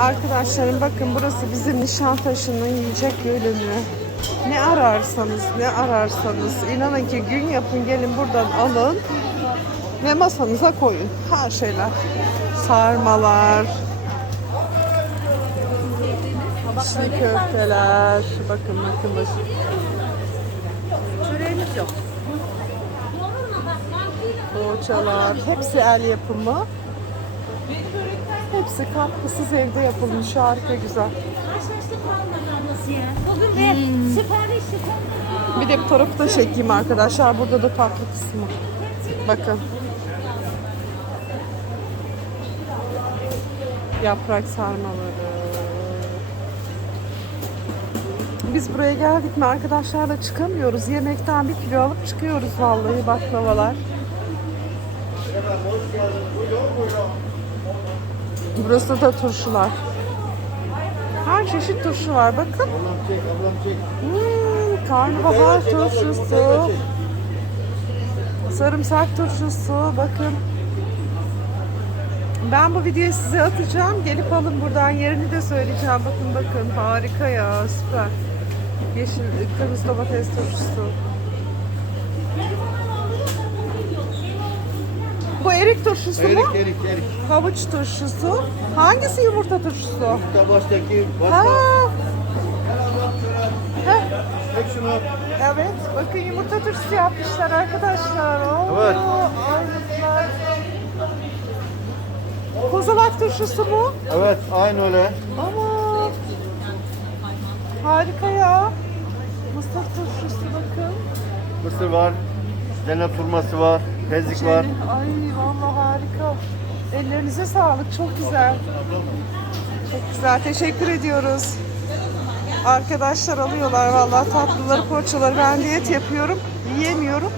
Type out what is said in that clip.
Arkadaşlarım bakın burası bizim Nişantaşı'nın yiyecek bölümü. Ne ararsanız ne ararsanız inanın ki gün yapın gelin buradan alın ve masanıza koyun. Her şeyler. Sarmalar. İçli köfteler. Bakın bakın bakın. Çöreğimiz yok. Poğaçalar. Hepsi el yapımı. Hepsi katkısız evde yapılmış. Harika güzel. Bugün de sipariş sipariş. Bir de bir tarafı da çekeyim arkadaşlar. Burada da tatlı kısmı. Bakın. Yaprak sarmaları. Biz buraya geldik mi arkadaşlarla çıkamıyoruz. Yemekten bir kilo alıp çıkıyoruz vallahi baklavalar. Burası da turşular. Her çeşit turşu var bakın. Hmm, karnabahar turşusu. Sarımsak turşusu. Bakın. Ben bu videoyu size atacağım. Gelip alın buradan. Yerini de söyleyeceğim. Bakın bakın. Harika ya. Süper. Yeşil, kırmızı domates turşusu. Bu erik turşusu mu? Erik, erik, erik. Havuç turşusu. Hangisi yumurta turşusu? Burada baştaki Ha. başka. Heh. Çek şunu. Evet, bakın yumurta turşusu yapmışlar arkadaşlar. Oo, Evet. Aynılar. Kozalak turşusu mu? Evet, aynı öyle. Ama harika ya. Mısır turşusu bakın. Mısır var, dene turması var, pezik var. Ay. Ellerinize sağlık. Çok güzel. Çok güzel. Teşekkür ediyoruz. Arkadaşlar alıyorlar vallahi tatlıları, poğaçaları. Ben diyet yapıyorum. Yiyemiyorum.